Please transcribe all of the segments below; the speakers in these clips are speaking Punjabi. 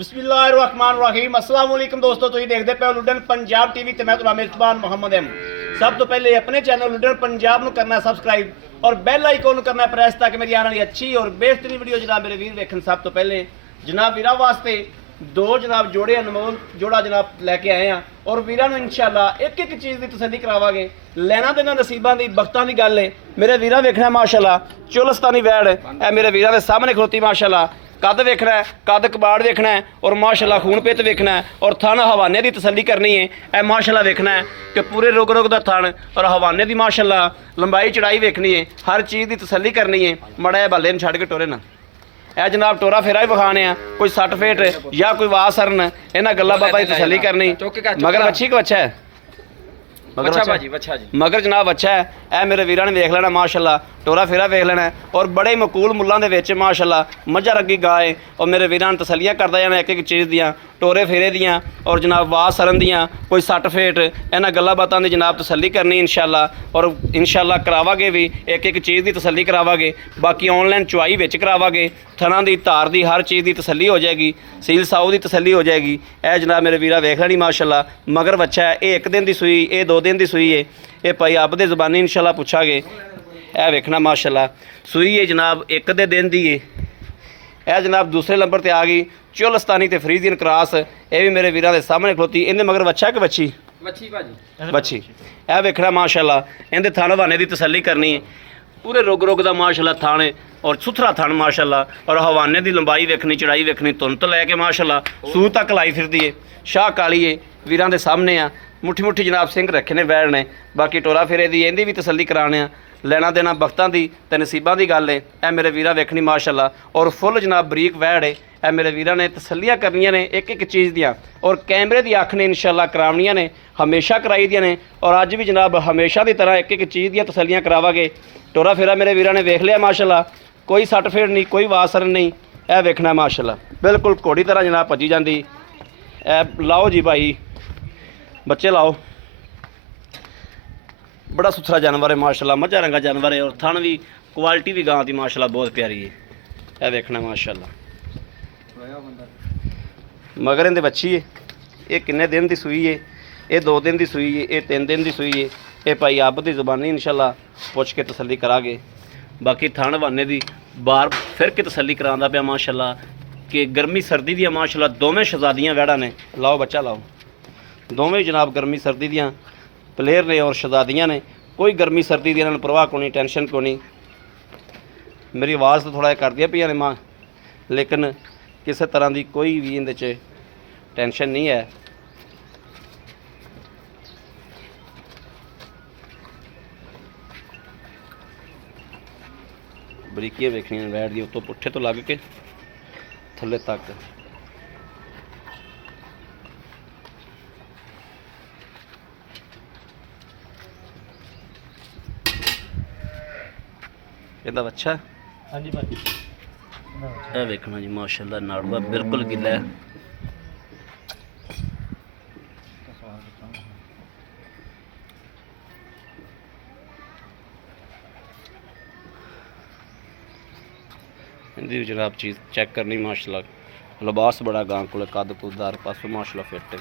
बिस्मिल्लाहिर्रहमानिर्रहीम अस्सलाम वालेकुम दोस्तों, तुम देखते पे लुडन पंजाब टीवी ते मैं तुहाडा मेजबान मोहम्मद अहमद। सब तो पहले अपने चैनल लुडन पंजाब नूं करना सब्सक्राइब और बैल आइकन नूं करना प्रेस ताकि मेरी आने वाली अच्छी और बेहतरीन वीडियो जनाब मेरे वीर देखन। सब तो पहले जनाब वीरा वास्ते दो जनाब जोड़े अनमोल जोड़ा जनाब लैके आए हैं और वीरा नूं इंशाअल्लाह एक एक चीज़ की तसल्ली करावांगे। लैना देना नसीबां दी बख्तां दी गल है। मेरे वीरा वेखना माशाअल्लाह चुलस्तानी वैड़ है मेरे वीरा दे सामने खलोती माशाअल्लाह। कद वेखना है, कद कबाड़ वेखना है और माशाअल्लाह खून पित वेखना है और थन हवाने की तसल्ली करनी है। ए माशाअल्लाह वेखना है कि पूरे रुग रुग का थन और हवाने की माशाअल्लाह लंबाई चढ़ाई वेखनी है। हर चीज़ की तसल्ली करनी है। मड़ा बाले छड़ के टोरे ना ए जनाब टोरा फेरा भी विखाने आ, कोई सट फेट या कोई वाह सरन इन्होंने गल्ला बाबा की तसल्ली करनी। मगर अच्छी को अच्छा है मगर जनाब अच्छा है। ए मेरे वीरा ने वेख लेना माशाअल्लाह, टोरा फेरा वेख लेना है और बड़े मकूल मुल्लां दे विच माशाअल्लाह मझा रंगी गाय और मेरे वीरां ने तसल्लियां करदा जाना एक एक चीज़ दियां, टोरे फेरे दियां और जनाब वाह सरन दियां, कोई सट फेट इन्हां गल्लां बातां दी जनाब तसल्ली करनी इंशाअल्लाह। और इंशाअल्लाह करावांगे भी एक एक चीज़ की तसल्ली करावांगे। बाकी ऑनलाइन चुआई विच करावांगे, थना दी धार दी हर चीज़ की तसल्ली हो जाएगी, सील साऊ की तसल्ली हो जाएगी। ए जनाब मेरे वीरा वेख लेनी माशाअल्लाह। मगर बच्चा है ये एक दिन की सूई, ये 2 दिन की सूई है। ये भाई आप दे ज़बानी इंशाअल्लाह पूछांगे। ए वेखना माशाअल्लाह सूई है जनाब एक दे दिन दी है। ए जनाब दूसरे नंबर पर आ गई चुलस्तानी ते फ्रीजियन क्रॉस। ये भी मेरे वीरां दे सामने खलोती। इहदे मगर बच्चा कि बच्ची बच्ची ए वेखना माशाअल्लाह। इहदे थन हवाने की तसल्ली करनी है। पूरे रुग रुग का माशाअल्लाह थान है और सुथरा थान माशाअल्लाह और हवाने की लंबाई वेखनी चढ़ाई वेखनी तुन तो लैके माशाअल्लाह सूह तक लाई फिरदी है। शाह काली है वीरां दे सामने आ। मुट्ठी मुट्ठी जनाब सिंह रखे ने वैड़ ने। बाकी टोरा फेरे दी इहदी भी तसल्ली कराने आ। लेना देना बख्तां दी ते नसीबां दी गल है। ए मेरे वीरा वेखनी माशाअल्लाह और फुल जनाब बरीक वैड़ है। ए मेरे वीरा ने तसल्लियां करनियां ने एक एक चीज़ दियां और कैमरे की अख ने इंशाअल्लाह करावनियां ने, हमेशा कराई दियां ने और अज भी जनाब हमेशा की तरह एक एक चीज़ दियां तसल्लियां करावांगे। टोरा फेरा मेरे वीरा ने वेख लिया माशाअल्लाह, कोई सट फेड़ नहीं, कोई वासर नहीं। ए वेखना माशाअल्लाह बिल्कुल घोड़ी तरह जनाब भजी जाती। ए लाओ जी भाई बच्चे लाओ। बड़ा सुथरा जानवर है माशाअल्लाह, मझा रंगा जानवर है और थन भी क्वालिटी भी गां की माशाअल्लाह बहुत प्यारी है। यह वेखना माशाअल्लाह। मगर इहदे बच्ची है। ये किन्ने दिन की सूई है? ये 2 दिन की सूई है, ये 3 दिन की सूई है। ये भाई अब की ज़बानी इंशाअल्लाह पुछ के तसल्ली करांगे। बाकी थन हवाने की बार फिर के तसल्ली करांदा पिया माशाअल्लाह कि गर्मी सर्दी दियां माशाअल्लाह दोवें शहजादियां वैड़ा ने। लाओ बच्चा लाओ। दोवें जनाब गर्मी सर्दी दियां प्लेयर ने और शहजादियां ने। कोई गर्मी सर्दी की इन्होंने परवाह को नहीं, टेंशन को नहीं। मेरी आवाज़ तो थोड़ा कर दिया पिया ने मां, लेकिन किसी तरह की कोई भी इहदे च टेंशन नहीं है। बरीकियां वेखनियां वैट दी उत्तों पुट्ठे तो लग के थल्ले तक। ਇਹਦਾ ਬੱਚਾ ਹਾਂਜੀ ਭਾਜੀ ਇਹ ਵੇਖਣਾ ਜੀ ਮਾਸ਼ਾਅੱਲਾ ਨਾੜੂਆ ਬਿਲਕੁਲ ਗਿੱਲਾ ਹੈ। ਇਹਦੀ ਜਨਾਬ ਚੀਜ਼ ਚੈੱਕ ਕਰਨੀ ਮਾਸ਼ਾਅੱਲਾ। ਲਿਬਾਸ ਬੜਾ ਗਾਂ ਕੋਲ ਕੱਦ ਕੁਦਾਰ ਪਾਸੋਂ ਮਾਸ਼ਾਅੱਲਾ ਫਿੱਟ ਹੈ।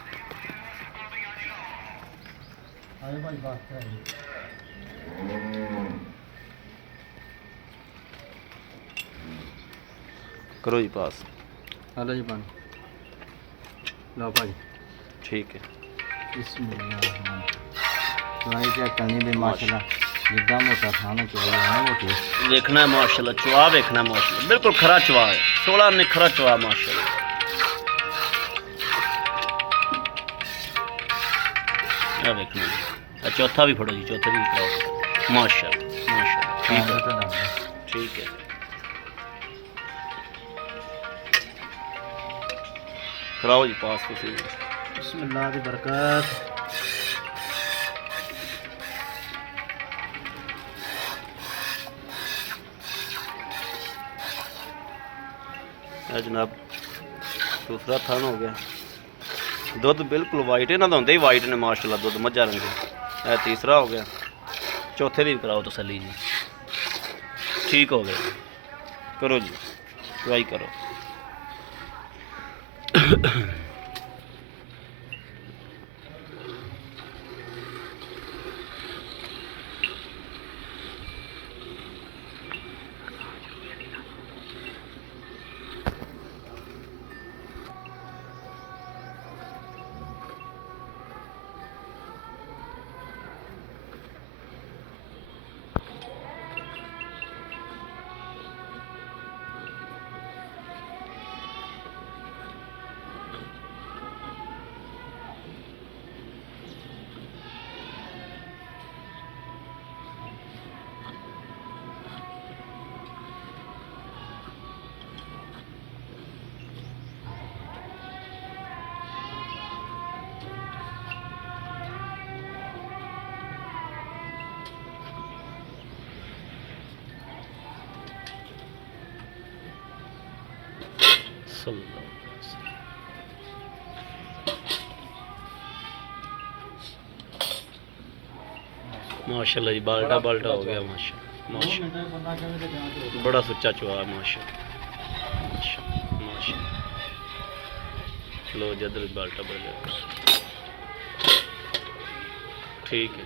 करो जी पास। हेलो जी पानी लो भाई ठीक है। चेक करनी भी माशाल्लाह जिद्दां मोटा खाना चाहिए मोटी देखना है माशाल्लाह। चुआ देखना माशाल्लाह बिल्कुल खरा चुआ है। 16 ने खरा चुआ माशाल्लाह। देखना चौथा भी फड़ो जी, चौथे भी कराओ माशाल्लाह माशाल्लाह। ठीक है कराओ जी पास। बिस्मिल्लाह की बरकत। जनाब दूसरा थान हो गया। दुध बिल्कुल वाइट, इन्हों होंगे ही वाइट ने माशाल्लाह दुध मझा रंगे। यह तीसरा हो गया। चौथे भी कराओ तसल्ली जी। ठीक हो गया करो जी दवाई करो। माशाल्लाह जी, बाल्टा बाल्टा हो गया माशा माशा, बड़ा सुच्चा चुहा है माशा माशा माशा। लो जदर बाल्टा बढ़ जाएगा, ठीक है।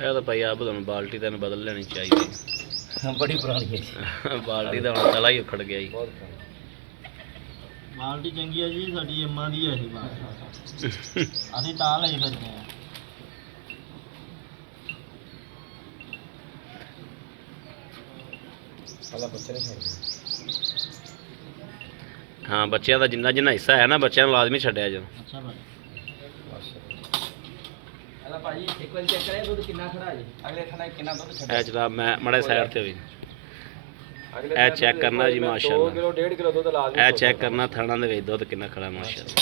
ਇਹ ਤਾਂ ਭਾਈ ਆਪ ਤੁਹਾਨੂੰ ਬਾਲਟੀ ਤਾਂ ਬਦਲ ਲੈਣੀ ਚਾਹੀਦੀ, ਬੜੀ ਪੁਰਾਣੀ ਹੈ ਬਾਲਟੀ ਤਾਂ ਹੁਣ ਤਲਾ ਹੀ ਉਖੜ ਗਿਆ ਜੀ। ਬਾਲਟੀ ਚੰਗੀ ਹੈ ਜੀ, ਸਾਡੀ ਅੰਮਾ ਦੀ ਹੈ ਇਹ ਬਾਲਟੀ, ਅਸੀਂ ਤਾਂ ਲਈ ਫਿਰਦੇ ਹਾਂ। ਹਾਂ, ਬੱਚਿਆਂ ਦਾ ਜਿੰਨਾ ਜਿੰਨਾ ਹਿੱਸਾ ਹੈ ਨਾ, ਬੱਚਿਆਂ ਨੂੰ ਲਾਜ਼ਮੀ ਛੱਡਿਆ ਜੀ। ਅੱਛਾ ਭਾਈ, ਭਾਜੀ ਇੱਕ ਵਾਰੀ ਚੈੱਕ ਕਰਿਆ ਦੁੱਧ ਕਿੰਨਾ ਖੜਾ ਜੀ, ਅਗਲੇ ਥਣਾ ਕਿੰਨਾ ਦੁੱਧ ਛੱਡਿਆ। ਇਹ ਜਨਾਬ ਮੈਂ ਮੜੇ ਸਾਈਡ ਤੇ ਹੋਈ, ਇਹ ਚੈੱਕ ਕਰਨਾ ਜੀ ਮਾਸ਼ਾਅੱਲਾ, 2 ਕਿਲੋ 1.5 ਕਿਲੋ ਦੁੱਧ ਲਾਜ਼ਮੀ। ਇਹ ਚੈੱਕ ਕਰਨਾ ਥਾਣਾ ਦੇ ਵਿੱਚ ਦੁੱਧ ਕਿੰਨਾ ਖੜਾ ਮਾਸ਼ਾਅੱਲਾ,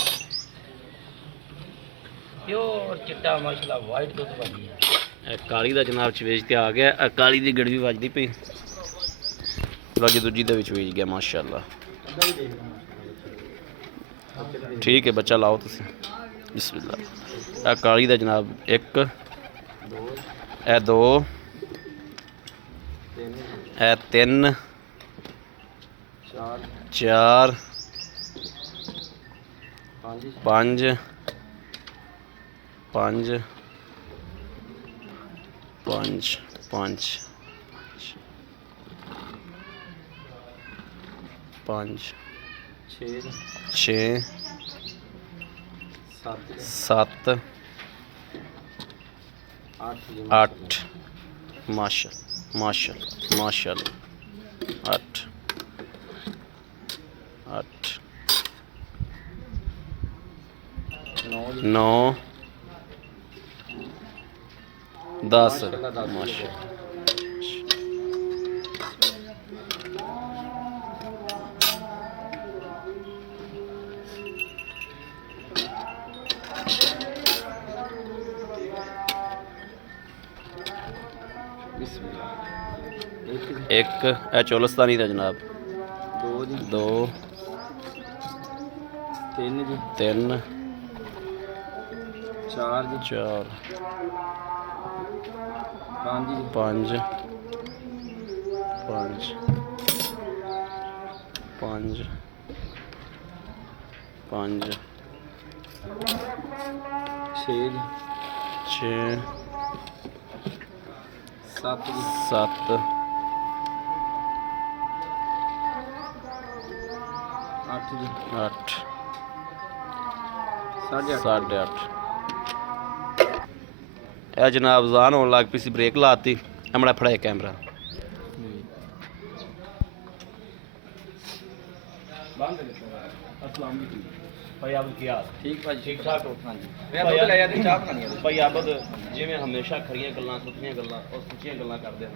ਪਿਓਰ ਚਿੱਟਾ ਮਾਸ਼ਾਅੱਲਾ ਵਾਈਟ ਦੁੱਧ ਭਾਜੀ ਹੈ। ਇਹ ਕਾਲੀ ਦਾ ਜਨਾਬ ਚ ਵੇਚ ਤੇ ਆ ਗਿਆ, ਇਹ ਕਾਲੀ ਦੀ ਗੜਵੀ ਵੱਜਦੀ ਪਈ, ਲੋ ਜੀ ਦੂਜੀ ਦੇ ਵਿੱਚ ਵੇਚ ਗਿਆ ਮਾਸ਼ਾਅੱਲਾ। ਠੀਕ ਹੈ ਬੱਚਾ ਲਾਓ ਤੁਸੀਂ, ਬਿਸਮਿल्लाह। ਇਹ ਕਾਲੀ ਦਾ ਜਨਾਬ 1, ਇਹ 2, ਇਹ 3, 4, 5, 5, 5, 5, 5, 6, 7, 8 माशा माशा माशाल्लाह 8 8 9 10 माशा। एक चोलस्तानी था जनाब, 2 3 जी 3 4 जी 4 5 जी 5 5 5 5 6 जी 6 7 जी 7 8 जी 8 8:30 8:30 ਇਹ ਜਨਾਬ ਜ਼ਾਨ ਹੋਣ ਲੱਗ ਪਈ ਸੀ ਬ੍ਰੇਕ ਲਾਤੀ ਹਮਣਾ ਫੜਾਏ ਕੈਮਰਾ ਬੰਦ अस्सलाम वालेकुम भाई आप क्या ठीक भाजी ठीक ठाक हो हाँ जी मैं दुध ले आया चाह बनानी है ਭਾਈ ਆਬਦ ਜਿਵੇਂ ਹਮੇਸ਼ਾ ਖਰੀਆਂ ਗੱਲਾਂ ਸੁੱਚੀਆਂ ਗੱਲਾਂ ਔਰ ਸੱਚੀਆਂ ਗੱਲਾਂ ਕਰਦੇ ਹਾਂ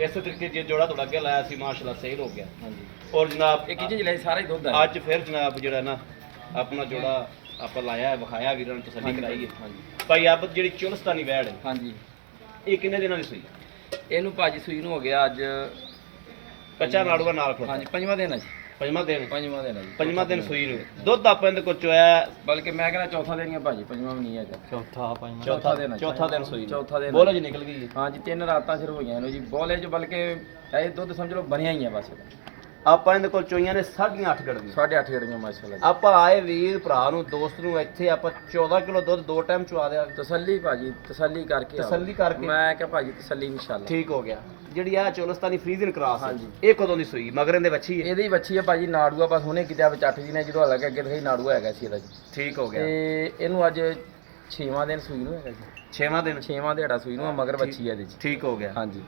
ਇਸੇ ਤਰੀਕੇ ਜੇ ਜੋੜਾ ਤੁਹਾਡਾ ਅੱਗੇ ਲਾਇਆ ਸੀ ਮਾਸ਼ਾਅੱਲਾ ਸਹੀ ਹੋ ਗਿਆ हाँ जी ਔਰ ਜਨਾਬ एक चीज ले सारा ही दुध है ਅੱਜ ਫਿਰ ਜਨਾਬ ਜਿਹੜਾ ਨਾ ਆਪਣਾ ਜੋੜਾ ਆਪਾਂ ਲਾਇਆ ਹੈ ਵਿਖਾਇਆ ਵੀਰਾਂ ਨੂੰ ਤਸੱਲੀ ਕਰਾਈ ਹੈ हाँ जी ਭਾਈ ਆਬਦ ਜਿਹੜੀ ਚੁਲਸਤਾਨੀ ਵੈੜ ਹੈ हाँ जी ਇਹ ਕਿੰਨੇ ਦਿਨਾਂ ਦੀ ਸੂਈ ਇਹਨੂੰ ਭਾਜੀ ਸੂਈ ਨੂੰ ਹੋ ਗਿਆ ਅੱਜ ਕੱਚਾ ਨਾੜੂਆ ਨਾਲ ਖੜੋ ਹਾਂਜੀ ਪੰਜਵਾਂ ਦਿਨ ਹੈ ਜੀ ਪੰਜਵਾਂ ਦਿਨ ਪੰਜਵਾਂ ਦਿਨ ਹੈ ਜੀ ਪੰਜਵਾਂ ਦਿਨ ਸੂਈ ਨੂੰ ਦੁੱਧ ਆਪਾਂ ਇਹਦੇ ਕੋਲ ਚੋਇਆ ਬਲਕਿ ਮੈਂ ਕਹਿੰਦਾ ਚੌਥਾ ਦਿਨ ਹੀ ਹੈ ਭਾਜੀ ਪੰਜਵਾਂ ਵੀ ਨਹੀਂ ਹੈਗਾ ਚੌਥਾ ਦਿਨ ਹੈ। ਚੌਥਾ ਦਿਨ ਸੂਈ ਨੂੰ। ਚੌਥਾ ਦਿਨ ਬੋਲੋ ਜੀ ਨਿਕਲ ਗਈ ਜੀ। ਹਾਂਜੀ 3 ਰਾਤਾਂ ਸ਼ੁਰੂ ਹੋਈਆਂ ਇਹਨੂੰ ਜੀ ਬੋਲੇ ਚ ਬਲਕਿ ਇਹ ਦੁੱਧ ਸਮਝ ਲਓ ਬਣਿਆ ਹੀ ਹੈ ਬਸ ਆਪਾਂ ਇਹਦੇ ਕੋਲ ਚੋਈਆਂ ਨੇ 8.5 ਗੜਵੀਆਂ 8.5 ਗੜੀਆਂ ਮਾਸ਼ਾਅੱਲਾ ਜੀ ਆਪਾਂ ਆਏ ਵੀਰ ਭਰਾ ਨੂੰ ਦੋਸਤ ਨੂੰ ਇੱਥੇ ਆਪਾਂ 14 ਕਿਲੋ ਦੁੱਧ ਦੋ ਟਾਈਮ ਚਵਾ ਦਿਆ ਤਸੱਲੀ ਭਾਜੀ ਤਸੱਲੀ ਕਰਕੇ ਆਓ। ਤਸੱਲੀ ਕਰਕੇ ਮੈਂ ਕਿਹਾ ਭਾਜੀ ਤਸੱਲੀ ਇਨਸ਼ਾਅੱਲਾ ਠੀਕ ਹੋ ਗਿਆ ਜਿਹੜੀ ਆ ਚੋਲਸਤਾਨੀ ਫਰੀਜ਼ਨ ਕਰਾਸ ਹਾਂਜੀ। ਇਹ ਕਦੋਂ ਦੀ ਸੂਈ ਮਗਰ ਦੇ ਬੱਚੀ ਹੈ ਇਹਦੀ ਬੱਚੀ ਹੈ ਭਾਜੀ ਨਾੜੂਆ ਬਸ ਹੁਣੇ ਕਿਤੇ ਵਿੱਚ 8 ਜੀ ਨੇ ਜਦੋਂ ਲੱਗਾ ਅੱਗੇ ਦਿਖਾਈ ਨਾੜੂਆ ਹੈਗਾ ਸੀ ਇਹਦਾ ਜੀ ਠੀਕ ਹੋ ਗਿਆ ਤੇ ਇਹਨੂੰ ਅੱਜ 6ਵਾਂ ਦਿਨ ਸੂਈ ਨੂੰ ਹੈਗਾ ਜੀ 6ਵਾਂ ਦਿਨ 6ਵਾਂ ਦਿਹਾੜਾ ਸੂਈ ਨੂੰ ਆ, ਮਗਰ ਬੱਚੀ ਹੈ ਇਹਦੇ ਚ ਠੀਕ ਹੋ ਗਿਆ ਹਾਂਜੀ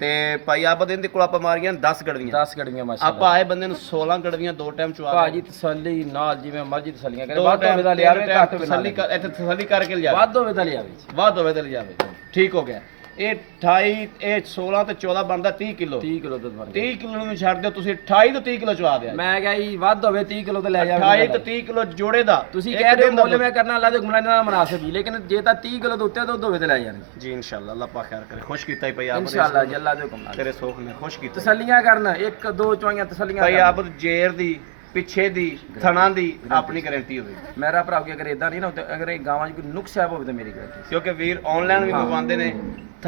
ਤੇ ਭਾਈ ਆਪਾਂ ਦੇ ਕੋਲ ਆਪਾਂ ਮਾਰੀਆਂ 10 ਗੜਵੀਆਂ 10 ਗੜੀਆਂ ਮਾਸ਼ਾਅੱਲਾ ਆਪਾਂ ਆਏ ਬੰਦੇ ਨੂੰ 16 ਗੜਵੀਆਂ ਦੋ ਟਾਈਮ ਚਵਾ ਦਿਆ। ਭਾਜੀ ਤਸੱਲੀ ਨਾਲ ਜਿਵੇਂ ਮਰਜ਼ੀ ਤਸੱਲੀਆਂ ਕਰੇ ਦੋ ਵੱਧ ਹੋਵੇ ਤਾਂ ਲਿਆਵੇ ਟਾਈਮ ਘੱਟ ਹੋਵੇ ਨਾ ਤਸੱਲੀ ਕਰ ਇੱਥੇ ਤਸੱਲੀ ਕਰਕੇ ਲਿਆ ਵੱਧ ਹੋਵੇ ਤਾਂ ਲਿਆਵੇ ਵੱਧ ਹੋਵੇ ਤੇ ਲਿਜਾਵੇ ਠੀਕ ਹੋ ਗਿਆ ਇਹ 28 ਇਹ 16 ਤੇ 14 ਬਣਦਾ 30 ਕਿਲੋ 30 ਕਿਲੋ ਦੁੱਧ ਬਣ 30 ਕਿਲੋ ਨੂੰ ਛੱਡ ਦਿਓ ਤੁਸੀਂ 28 ਤੋਂ 30 ਕਿਲੋ ਚਵਾ ਦਿਆ ਮੈਂ ਕਿਹਾ ਜੀ ਵੱਧ ਹੋਵੇ 30 ਕਿਲੋ ਤੇ ਲੈ ਜਾਵੇ 28 ਤੋਂ 30 ਕਿਲੋ ਜੋੜੇ ਦਾ ਤੁਸੀਂ ਇੱਕ ਕਹਿ ਰਹੇ ਹੋ ਦਿਨ ਦਾ ਮੁੱਲ ਮੈਂ ਕਰਨਾ ਅੱਲਾ ਦੇ ਗੁਮਰਾਨ ਨਾਲ ਮਨਾਸਬ ਜੀ ਲੇਕਿਨ ਜੇ ਤਾਂ 30 ਕਿਲੋ ਤੋਂ ਉੱਤੇ ਦੁੱਧ ਹੋਵੇ ਤੇ ਲੈ ਜਾਣੇ ਜੀ ਇਨਸ਼ਾਅੱਲਾ ਅੱਲਾਹ ਪਾਕ ਖੈਰ ਕਰੇ ਖੁਸ਼ ਕੀਤਾ ਹੀ ਭਾਈ ਆਪ ਇਨਸ਼ਾਅੱਲਾ ਜੀ ਅੱਲਾ ਦੇ ਹੁਕਮ ਨਾਲ ਤੇਰੇ ਸੋਖ ਨੇ ਖੁਸ਼ ਕੀਤਾ ਤਸੱਲੀਆਂ ਕਰਨ ਇੱਕ ਦੋ ਚੁਆਈਆਂ ਤਸੱਲੀਆਂ ਭਾਈ ਕਰਨ। ਆਪ ਜੇਰ ਦੀ ਪਿੱਛੇ ਦੀ ਥਣਾ ਦੀ ਆਪਣੀ ਗਾਰੰਟੀ ਹੋਵੇ ਮੇਰਾ ਭਰਾ ਕਿ ਅਗਰ ਇਦਾਂ ਨਹੀਂ ਨਾ ਹੁੰਦਾ ਅਗਰ ਇਹ ਗਾਵਾਂ 'ਚ ਕੋਈ ਨੁਕਸ ਹੈ ਹੋਵੇ ਤਾਂ ਮੇਰੀ ਗਾਰੰਟੀ ਕਿਉਂਕਿ ਵੀਰ ਆਨਲਾਈਨ ਵੀ ਮੰਗਵਾਉਂਦੇ ਨੇ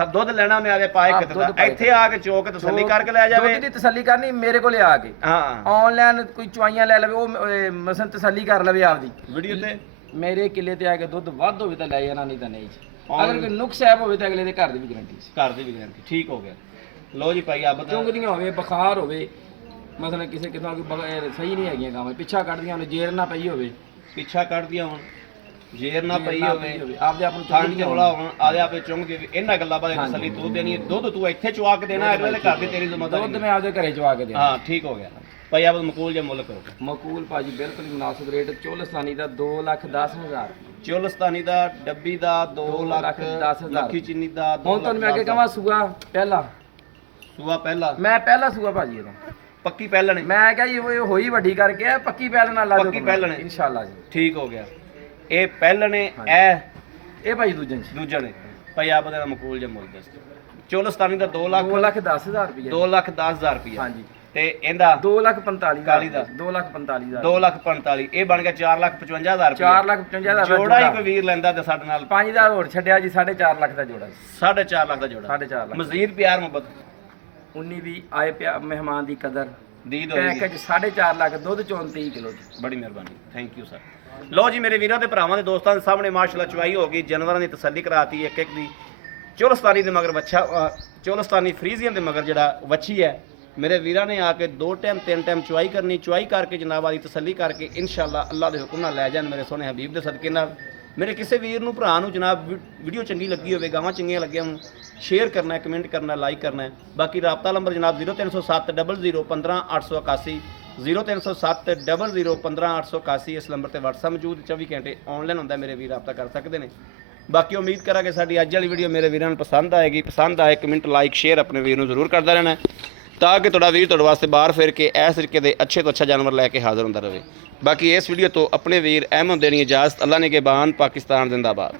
ਦੁੱਧ ਲੈਣਾ ਉਹਨੇ ਆਦੇ ਪਾਏ ਕਿਤੇ ਦਾ ਇੱਥੇ ਆ ਕੇ ਚੋਕ ਤਸੱਲੀ ਕਰਕੇ ਲੈ ਜਾਵੇ ਦੁੱਧ ਦੀ ਤਸੱਲੀ ਕਰਨੀ ਮੇਰੇ ਕੋਲੇ ਆ ਕੇ ਹਾਂ ਆਨਲਾਈਨ ਕੋਈ ਚੁਆਈਆਂ ਲੈ ਲਵੇ ਉਹ ਮਸਨ ਤਸੱਲੀ ਕਰ ਲਵੇ ਆਪਦੀ ਵੀਡੀਓ ਤੇ ਮੇਰੇ ਕਿੱਲੇ ਤੇ ਆ ਕੇ ਦੁੱਧ ਵੱਧ ਹੋਵੇ ਤਾਂ ਲੈ ਜਾਣਾ ਨਹੀਂ ਤਾਂ ਨਹੀਂ ਜੀ ਅਗਰ ਕੋਈ ਨੁਕਸ ਹੈ ਹੋਵੇ ਤਾਂ ਅਗਲੇ ਦੇ ਘਰ ਦੀ ਵੀ ਗਾਰੰਟੀ ਸੀ ਘਰ ਦੀ ਵੀ ਗਾਰੰਟੀ ਠੀਕ ਹੋ ਗਿਆ ਲੋ ਜੀ ਭਾਈ ਆਪ ਚੁੰਗਦੀਆਂ ਹੋਵੇ ਬੁਖਾਰ ਹੋਵੇ ਮਸਲਾ ਕਿਸੇ ਕਿਸਮ ਦੀ ਸਹੀ ਨਹੀਂ ਹੈਗੀਆਂ ਗਾਵਾਂ ਪਿੱਛਾ ਕੱਢਦੀਆਂ ਹੋਣ ਜੇਰ ਨਾ ਪਈ ਹੋਵੇ ਪਿੱਛਾ ਕੱਢਦੀਆਂ ਹੁਣ ਜੇਰ ਨਾ ਪਈ ਹੋਵੇ ਆਪਦੇ ਆਪ ਨੂੰ ਥਾਂ ਚੁੰਗਦੀਆਂ ਚ ਰੋਲਾ ਹੋਣ ਆਦੇ ਆਪੇ ਚੁੰਗ ਕੇ ਵੀ ਇਹਨਾਂ ਗੱਲਾਂ ਬਾਰੇ ਤਸੱਲੀ ਤੂੰ ਦੇਣੀ ਹੈ। ਦੁੱਧ ਤੂੰ ਇੱਥੇ ਚਵਾ ਕੇ ਦੇਣਾ ਅਗਲੇ ਦੇ ਘਰ ਦੀ ਤੇਰੀ ਜ਼ਿੰਮੇਵਾਰੀ ਦੁੱਧ ਮੈਂ ਆਪਦੇ ਘਰੇ ਚਵਾ ਕੇ ਦੇਣਾ ਹਾਂ ਠੀਕ ਹੋ ਗਿਆ ਭਾਈ ਆਪ ਮਕੂਲ ਜਿਹਾ ਮੁੱਲ ਕਰੋ ਮਕੂਲ ਭਾਜੀ ਬਿਲਕੁਲ ਮੁਨਾਸਿਬ ਰੇਟ ਚੋਲਸਤਾਨੀ ਦਾ 2,10,000 ਚੋਲਸਤਾਨੀ ਦਾ ਡੱਬੀ ਦਾ 2 ਲੱਖ 2,10,000 ਲੱਖੀ ਚੀਨੀ ਦਾ ਹੁਣ ਤੁਹਾਨੂੰ ਮੈਂ ਅੱਗੇ ਕਹਾਂ ਸੂਆ ਪਹਿਲਾ ਸੂਆ ਪਹਿਲਾ ਮੈਂ ਪਹਿਲਾ ਸੂਆ ਭਾਜੀ ਇਹਦਾ ਪੱਕੀ ਪਹਿਲਣ ਹੈ। ਮੈਂ ਕਿਹਾ ਜੀ ਉਹ ਹੋਈ ਵੱਡੀ ਕਰਕੇ ਆ ਪੱਕੀ ਪਹਿਲਣ ਨਾਲ ਲਾ ਦਿਓ ਪੱਕੀ ਪਹਿਲਣ ਹੈ। ਇਨਸ਼ਾਅੱਲਾ ਜੀ ਠੀਕ ਹੋ ਗਿਆ ਇਹ ਪਹਿਲਣੇ ਇਹ ਭਾਜੀ ਦੂਜੇ ਚ ਦੂਜਾ ਨੇ ਭਾਈ ਆਪ ਦਾ ਮਕੂਲ ਜਿਹਾ ਮੁੱਲ ਦੱਸ ਚੋਲਸਤਾਨੀ ਦਾ 2 ਲੱਖ 2,10,000 ਰੁਪਏ 2,10,000 ਰੁਪਏ ਹਾਂਜੀ ਤੇ ਇਹਦਾ 2,45,000 ਦਾ 2,45,000 2,45,000 ਇਹ ਬਣ ਗਿਆ 4,55,000 ਰੁਪਏ 4,55,000 ਦਾ ਜੋੜਾ ਹੀ ਕੋਈ ਵੀਰ ਲੈਂਦਾ ਤੇ ਸਾਡੇ ਨਾਲ 5,000 ਹੋਰ ਛੱਡਿਆ ਜੀ 4.5 ਲੱਖ ਦਾ ਜੋੜਾ 4.5 ਲੱਖ ਦਾ ਜੋੜਾ 4.5 ਲੱਖ ਮਜ਼ੀਦ ਪਿਆਰ ਮੁਹੱਬਤ 19 ਵੀ ਆਏ ਪਿਆ ਮਹਿਮਾਨ ਦੀ ਕਦਰ ਦੀਦ ਹੋਈ ਪੈਕੇਜ 4.5 ਲੱਖ ਦੁੱਧ 34 ਕਿਲੋ ਬੜੀ ਮਿਹਰਬਾਨੀ ਥੈਂਕ ਯੂ ਸਰ ਲਓ ਜੀ ਮੇਰੇ ਵੀਰਾਂ ਤੇ ਭਰਾਵਾਂ ਦੇ ਦੋਸਤਾਂ ਦੇ ਸਾਹਮਣੇ ਮਾਸ਼ਾਅੱਲਾ ਚਵਾਈ ਹੋ ਗਈ ਜਾਨਵਰਾਂ ਦੀ ਤਸੱਲੀ ਕਰਾਤੀ ਇੱਕ ਇੱਕ ਦੀ ਚੋਲਸਤਾਨੀ ਦੇ ਮਗਰ ਵੱਛਾ ਚੋਲਸਤਾਨੀ ਫਰੀਜ਼ੀਅਨ ਦੇ ਮਗਰ ਜਿਹੜਾ ਵੱਛੀ ਹੈ ਮੇਰੇ ਵੀਰਾਂ ਨੇ ਆ ਕੇ 2 ਟਾਈਮ 3 ਟਾਈਮ ਚਵਾਈ ਕਰਨੀ ਚਵਾਈ ਕਰਕੇ ਜਨਾਬ ਦੀ ਤਸੱਲੀ ਕਰਕੇ ਇਨਸ਼ਾਅੱਲਾ ਅੱਲਾਹ ਦੇ ਹੁਕਮ ਨਾਲ ਲੈ ਜਾਣ ਮੇਰੇ ਸੋਹਣੇ ਹਬੀਬ ਦੇ ਸਦਕੇ ਨਾਲ ਮੇਰੇ ਕਿਸੇ ਵੀਰ ਨੂੰ ਭਰਾ ਨੂੰ ਜਨਾਬ ਵੀਡੀਓ ਚੰਗੀ ਲੱਗੀ ਹੋਵੇ ਗਾਵਾਂ ਚੰਗੀਆਂ ਲੱਗੀਆਂ ਹੋਣ ਸ਼ੇਅਰ ਕਰਨਾ ਹੈ ਕਮੈਂਟ ਕਰਨਾ ਲਾਈਕ ਕਰਨਾ ਹੈ ਬਾਕੀ ਰਾਬਤਾ ਨੰਬਰ ਜਨਾਬ 0307 00 15 881 0307 00 15 881 ਇਸ ਨੰਬਰ ਤੇ WhatsApp ਮੌਜੂਦ 24 ਘੰਟੇ ਆਨਲਾਈਨ ਹੁੰਦਾ ਮੇਰੇ ਵੀਰ ਰਾਬਤਾ ਕਰ ਸਕਦੇ ਨੇ ਬਾਕੀ ਉਮੀਦ ਕਰਾਂਗੇ ਸਾਡੀ ਅੱਜ ਵਾਲੀ ਵੀਡੀਓ ਮੇਰੇ ਵੀਰਾਂ ਨੂੰ ਪਸੰਦ ਆਏਗੀ ਪਸੰਦ ਆਏ ਕਮੈਂਟ ਲਾਈਕ ਸ਼ੇਅਰ ਆਪਣੇ ਵੀਰ ਨੂੰ ਜ਼ਰੂਰ ਕਰਦਾ ਰਹਿਣਾ ਤਾਂ ਕਿ ਤੁਹਾਡਾ ਵੀਰ ਤੁਹਾਡੇ ਵਾਸਤੇ ਬਾਹਰ ਫਿਰ ਕੇ ਇਸ ਤਰੀਕੇ ਦੇ ਅੱਛੇ ਤੋਂ ਅੱਛਾ ਜਾਨਵਰ ਲੈ ਕੇ ਹਾਜ਼ਰ ਹੁੰਦਾ ਰਹੇ ਬਾਕੀ ਇਸ ਵੀਡੀਓ ਤੋਂ ਆਪਣੇ ਵੀਰ ਅਹਿਮਦ ਦੇਣੀ ਇਜਾਜ਼ਤ ਅੱਲਾ ਨੇ ਕੇ ਬਾਨ ਪਾਕਿਸਤਾਨ ਜ਼ਿੰਦਾਬਾਦ